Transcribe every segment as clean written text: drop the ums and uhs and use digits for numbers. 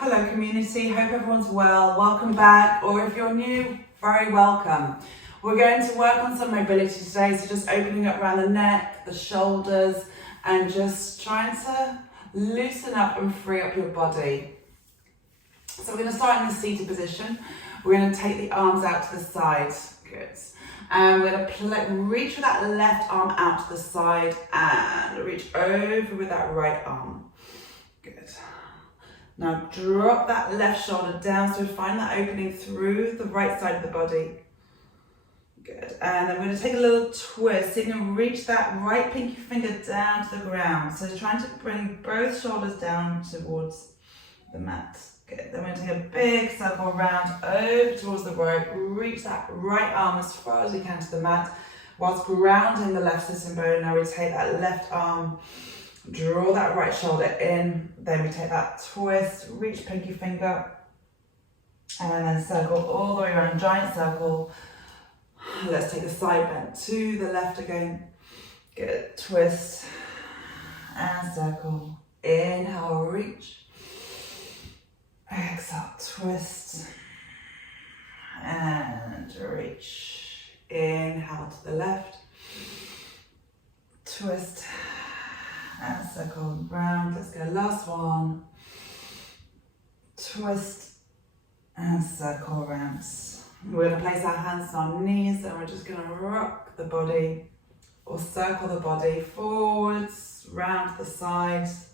Hello community, hope everyone's well. Welcome back, or if you're new, very welcome. We're going to work on some mobility today, so just opening up around the neck, the shoulders, and just trying to loosen up and free up your body. So we're going to start in the seated position. We're going to take the arms out to the side. Good. And we're going to reach with that left arm out to the side and reach over with that right arm. Good. Now drop that left shoulder down, so find that opening through the right side of the body. Good. And then we're going to take a little twist. So you can reach that right pinky finger down to the ground. So trying to bring both shoulders down towards the mat. Good. Then we're going to take a big circle around over towards the right. Reach that right arm as far as you can to the mat, whilst grounding the left sitting bone. Now we take that left arm, draw that right shoulder in, then we take that twist, reach pinky finger, and then circle all the way around, giant circle. Let's take a side bend to the left again. Good, twist and circle. Inhale, reach. Exhale, twist and reach. Inhale to the left, twist and circle round. Let's go, last one. Twist and circle around. We're going to place our hands on our knees and we're just going to rock the body or circle the body forwards, round to the sides,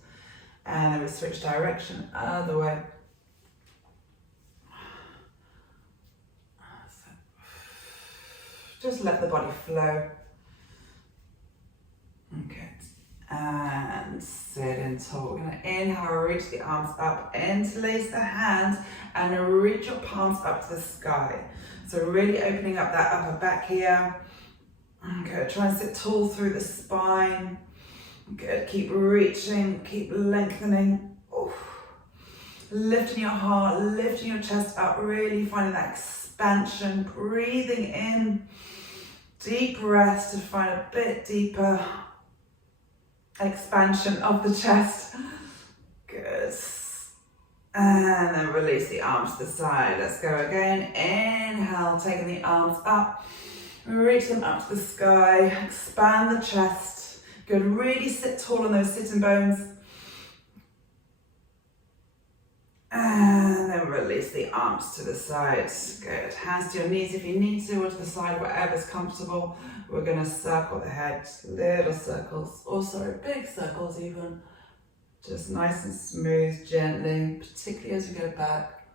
and then we switch direction other way. Just let the body flow. Okay. And sit in tall. We're going to inhale, reach the arms up, interlace the hands, and reach your palms up to the sky. So really opening up that upper back here. Good. Try and sit tall through the spine. Good. Keep reaching, keep lengthening. Oof. Lifting your heart, lifting your chest up, really finding that expansion. Breathing in. Deep breaths to find a bit deeper expansion of the chest. Good. And then release the arms to the side. Let's go again. Inhale, taking the arms up. Reach them up to the sky. Expand the chest. Good. Really sit tall on those sitting bones. And then release the arms to the side. Good. Hands to your knees if you need to, or to the side, whatever's comfortable. We're going to circle the head, little circles, or sorry, big circles even. Just nice and smooth, gently, particularly as we go back.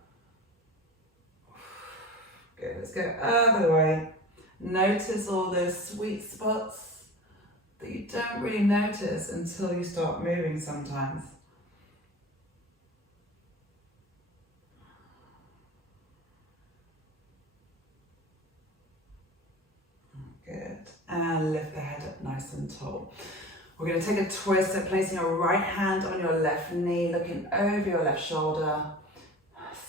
Good. Let's go other way. Notice all those sweet spots that you don't really notice until you start moving sometimes. Good. And lift the head up nice and tall. We're going to take a twist, so placing your right hand on your left knee, looking over your left shoulder,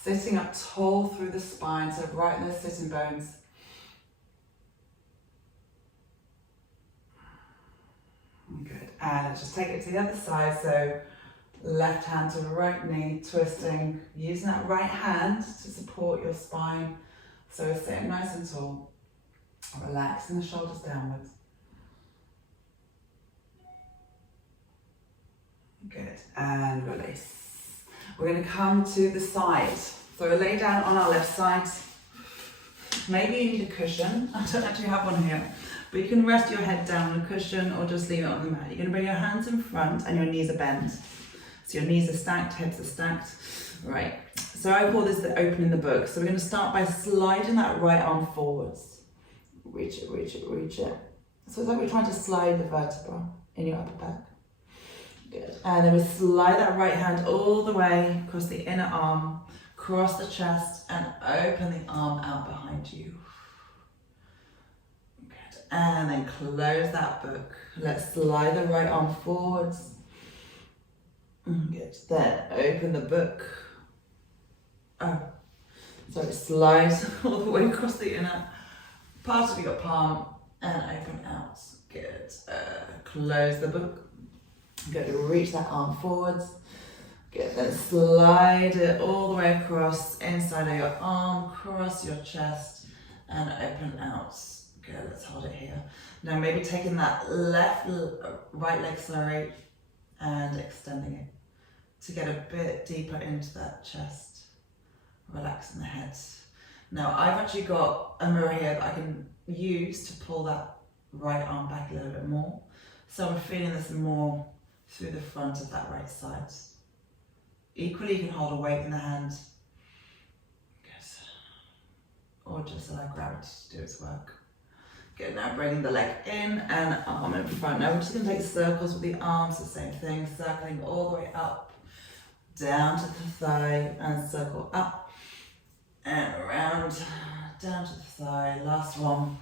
sitting up tall through the spine, so right in those sitting bones. Good. And let's just take it to the other side, so left hand to right knee, twisting, using that right hand to support your spine, so sitting nice and tall. Relaxing the shoulders downwards. Good, and release. We're going to come to the side. So we lay down on our left side. Maybe you need a cushion. I don't actually have one here. But you can rest your head down on a cushion or just leave it on the mat. You're going to bring your hands in front and your knees are bent. So your knees are stacked, hips are stacked. Right. So I call this the opening the book. So we're going to start by sliding that right arm forwards. Reach it, reach it, reach it. So it's like we're trying to slide the vertebra in your upper back. Good. And then we slide that right hand all the way across the inner arm, cross the chest, and open the arm out behind you. Good. And then close that book. Let's slide the right arm forwards. Good. Then open the book. So slide all the way across the inner part of your palm and open out. Good. Close the book. Good. Reach that arm forwards. Good, then slide it all the way across, inside of your arm, cross your chest, and open out. Good, let's hold it here. Now maybe taking that right leg, sorry, and extending it to get a bit deeper into that chest, relaxing the head. Now I've actually got a mirror here that I can use to pull that right arm back a little bit more. So I'm feeling this more through the front of that right side. Equally, you can hold a weight in the hand. Good. Or just allow gravity to do its work. Good, now bringing the leg in and arm in front. Now we're just going to take circles with the arms, the same thing, circling all the way up, down to the thigh, and circle up and around, down to the thigh. Last one.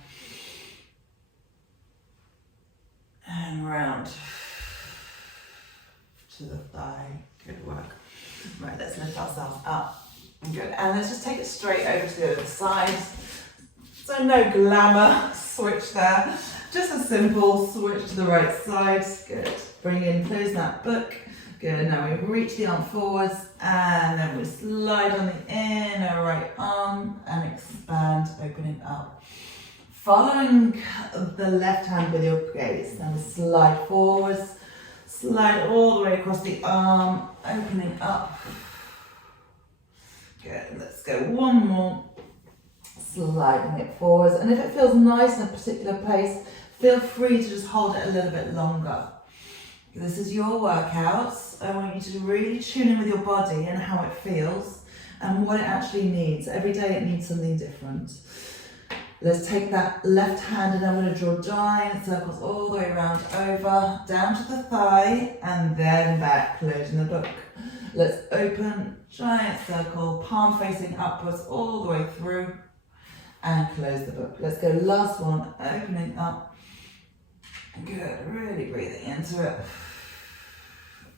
And round to the thigh. Good work. Right, let's lift ourselves up. Good. And let's just take it straight over to the other side. So no glamour switch there. Just a simple switch to the right side. Good. Bring in, close that book. Good. Now we reach the arm forwards and then we slide on the inner right arm and expand, opening up. Following the left hand with your gaze. Then we slide forwards. Slide all the way across the arm, opening up. Good, let's go one more. Sliding it forwards. And if it feels nice in a particular place, feel free to just hold it a little bit longer. This is your workout. I want you to really tune in with your body and how it feels and what it actually needs. Every day it needs something different. Let's take that left hand and I'm going to draw giant circles all the way around, over, down to the thigh, and then back, closing the book. Let's open, giant circle, palm facing upwards all the way through, and close the book. Let's go last one, opening up. Good, really breathing into it.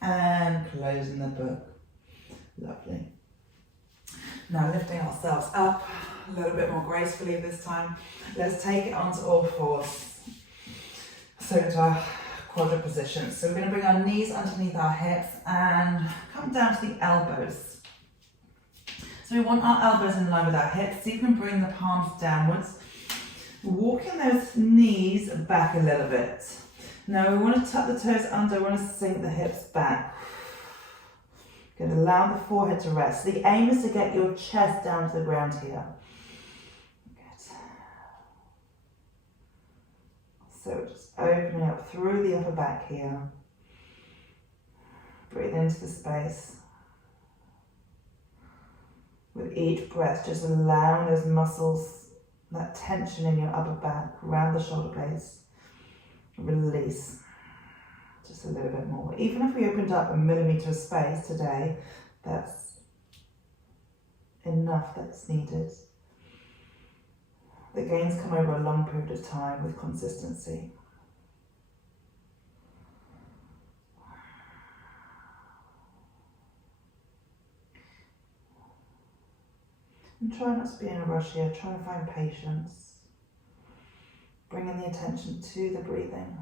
And closing the book. Lovely. Now lifting ourselves up a little bit more gracefully this time. Let's take it onto all fours. So to our quadruped position. So we're going to bring our knees underneath our hips and come down to the elbows. So we want our elbows in line with our hips. So you can bring the palms downwards. Walking those knees back a little bit. Now we want to tuck the toes under, we want to sink the hips back. Good, allow the forehead to rest. The aim is to get your chest down to the ground here. Good. So just opening up through the upper back here. Breathe into the space. With each breath, just allowing those muscles, that tension in your upper back, around the shoulder blades, release just a little bit more. Even if we opened up a millimetre of space today, that's enough, that's needed. The gains come over a long period of time with consistency. And try not to be in a rush here, try and find patience. Bringing the attention to the breathing.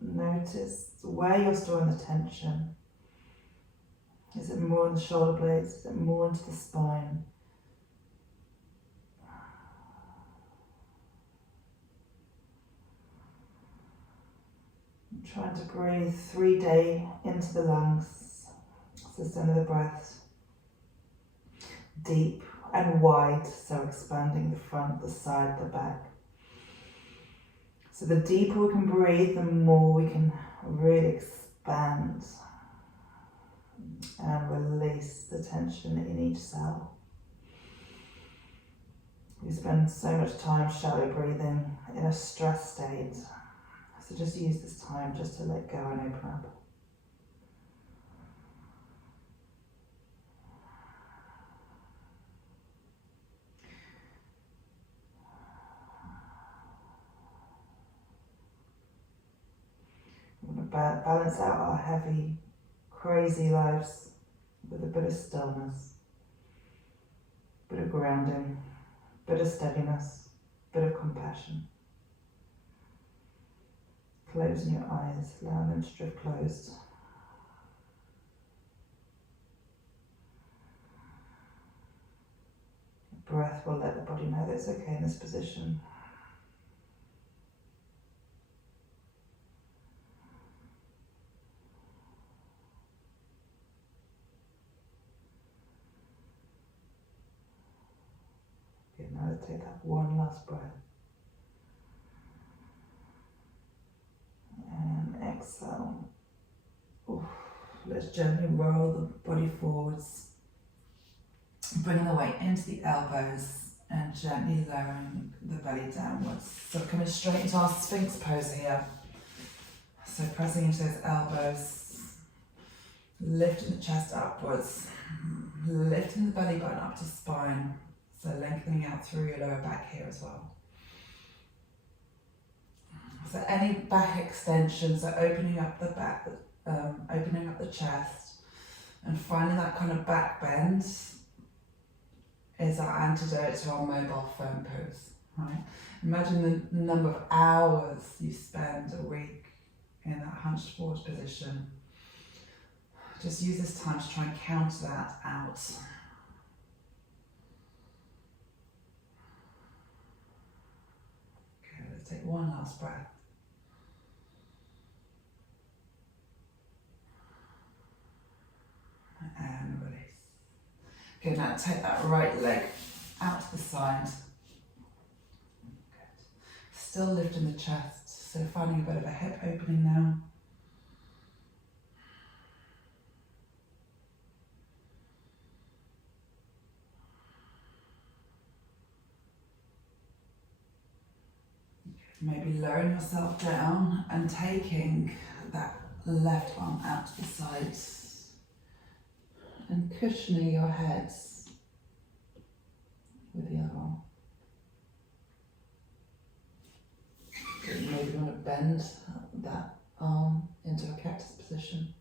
Notice where you're storing the tension. Is it more in the shoulder blades? Is it more into the spine? I'm trying to breathe 3D into the lungs. The center of the breath, deep and wide, so expanding the front, the side, the back. So the deeper we can breathe, the more we can really expand and release the tension in each cell. We spend so much time shallow breathing in a stress state, so just use this time just to let go and open up. Balance out our heavy, crazy lives with a bit of stillness, bit of grounding, bit of steadiness, bit of compassion. Closing your eyes, allowing them to drift closed. Breath will let the body know that it's okay in this position. Okay, now let's take that one last breath. And exhale. Oof. Let's gently roll the body forwards. Bringing the weight into the elbows and gently lowering the belly downwards. So coming straight into our Sphinx pose here. So pressing into those elbows, lifting the chest upwards, lifting the belly button up to spine. So lengthening out through your lower back here as well. So any back extension, so opening up the back, opening up the chest, and finding that kind of back bend is our antidote to our mobile phone pose, right? Imagine the number of hours you spend a week in that hunched forward position. Just use this time to try and counter that out. Okay, let's take one last breath. And release. Okay, now take that right leg out to the side. Good. Still lifting the chest, so finding a bit of a hip opening now. Maybe lowering yourself down and taking that left arm out to the side. And cushioning your head with the other arm. Maybe you want to bend that arm into a cactus position.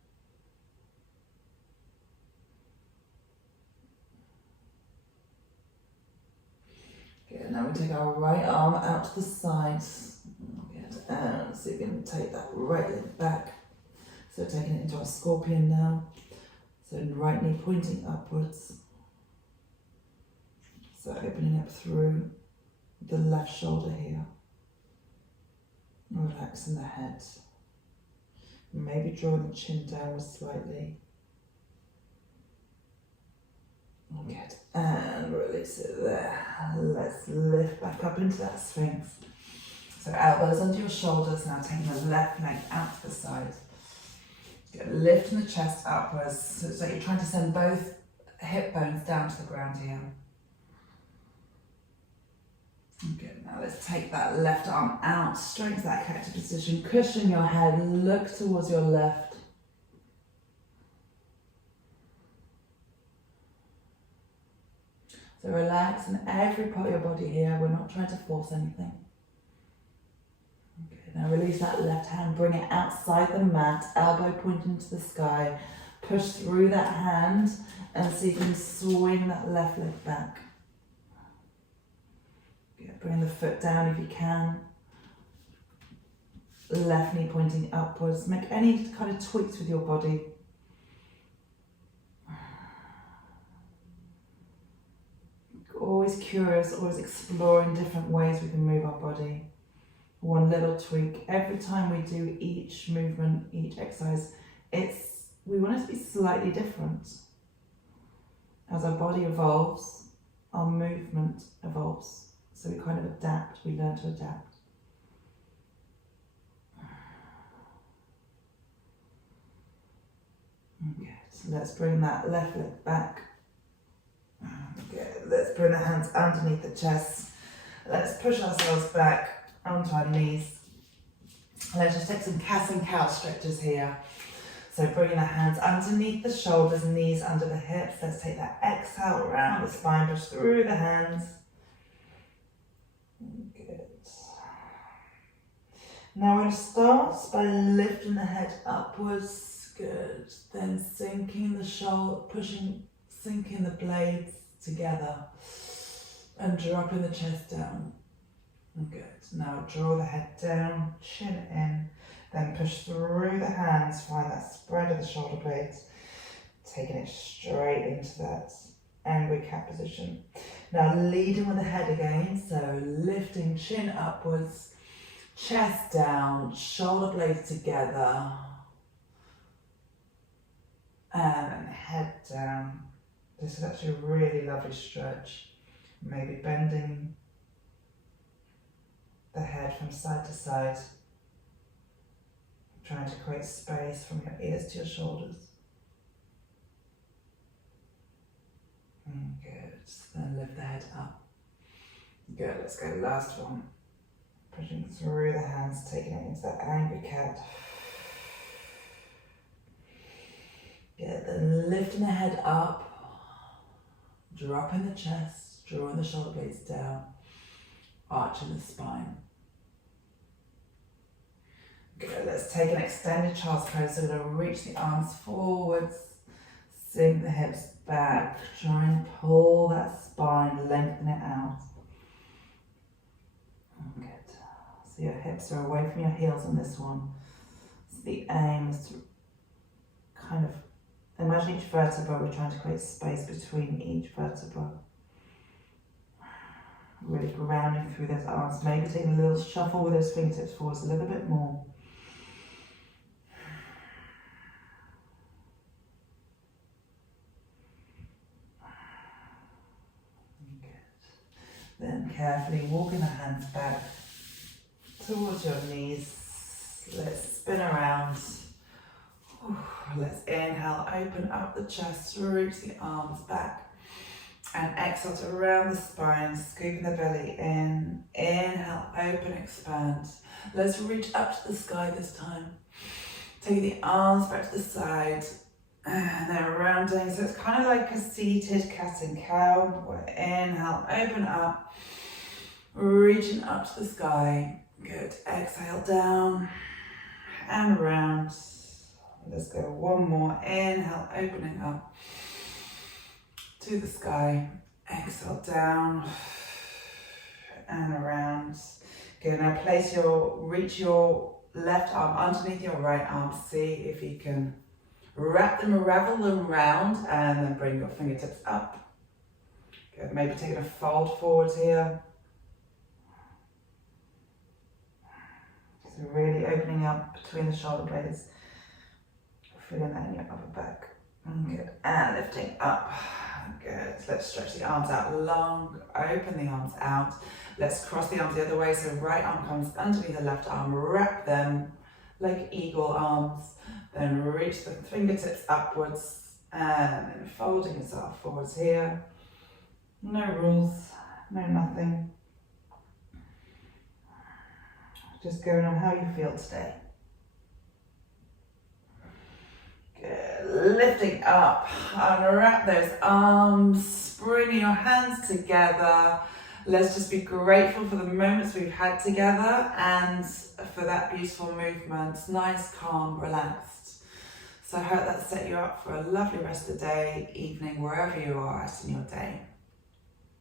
Good, now we take our right arm out to the side. Good, and so you can take that right leg back. So taking it into our scorpion now. So right knee pointing upwards. So opening up through the left shoulder here. Relaxing the head. Maybe drawing the chin downwards slightly. Good. And release it there. Let's lift back up into that Sphinx. So elbows under your shoulders, now taking the left leg out to the side. Lifting the chest upwards, so you're trying to send both hip bones down to the ground here. Good, now let's take that left arm out, straight to that cactus position, cushion your head, look towards your left. So relax in every part of your body here, we're not trying to force anything. Now release that left hand, bring it outside the mat, elbow pointing to the sky. Push through that hand and see if you can swing that left leg back. Good. Bring the foot down if you can. Left knee pointing upwards. Make any kind of tweaks with your body. Always curious, always exploring different ways we can move our body. One little tweak. Every time we do each movement, each exercise, we want it to be slightly different. As our body evolves, our movement evolves. So we kind of adapt, we learn to adapt. Okay, so let's bring that left leg back. Okay, let's bring the hands underneath the chest. Let's push ourselves back onto our knees. Let's just take some cat and cow stretches here. So bringing the hands underneath the shoulders, knees under the hips. Let's take that exhale around the spine, push through the hands. Good. Now we're going to start by lifting the head upwards. Good. Then sinking the shoulder, sinking the blades together and dropping the chest down. Good. Now draw the head down, chin in, then push through the hands, find that spread of the shoulder blades, taking it straight into that angry cat position. Now leading with the head again, so lifting chin upwards, chest down, shoulder blades together, and then head down. This is actually a really lovely stretch. Maybe bending the head from side to side, trying to create space from your ears to your shoulders. Good, then lift the head up. Good, let's go last one. Pushing through the hands, taking it into that angry cat. Good, then lifting the head up, dropping the chest, drawing the shoulder blades down, arching the spine. Good, let's take an extended child's pose. So we're going to reach the arms forwards, sink the hips back, try and pull that spine, lengthen it out. Good. So your hips are away from your heels on this one. So the aim is to kind of imagine each vertebra, we're trying to create space between each vertebra. Really grounding through those arms, maybe taking a little shuffle with those fingertips forwards a little bit more. Then carefully walking the hands back towards your knees. Let's spin around. Let's inhale, open up the chest, reach the arms back. And exhale to round the spine, scooping the belly in. Inhale, open, expand. Let's reach up to the sky this time. Take the arms back to the side. And then rounding, so it's kind of like a seated cat and cow. Where inhale, open up, reaching up to the sky. Good, exhale down and round. Let's go one more, inhale, opening up to the sky. Exhale down and around. Good, now reach your left arm underneath your right arm. See if you can ravel them round and then bring your fingertips up. Good, maybe taking a fold forward here. So really opening up between the shoulder blades. Feeling that in your upper back. Good, and lifting up. Good, let's stretch the arms out long, open the arms out. Let's cross the arms the other way, so right arm comes underneath the left arm, wrap them like eagle arms. Then reach the fingertips upwards and then folding yourself forwards here. No rules, no nothing. Just going on how you feel today. Good. Lifting up, unwrap those arms, bring your hands together. Let's just be grateful for the moments we've had together and for that beautiful movement. Nice, calm, relaxed. So I hope that set you up for a lovely rest of the day, evening, wherever you are at in your day.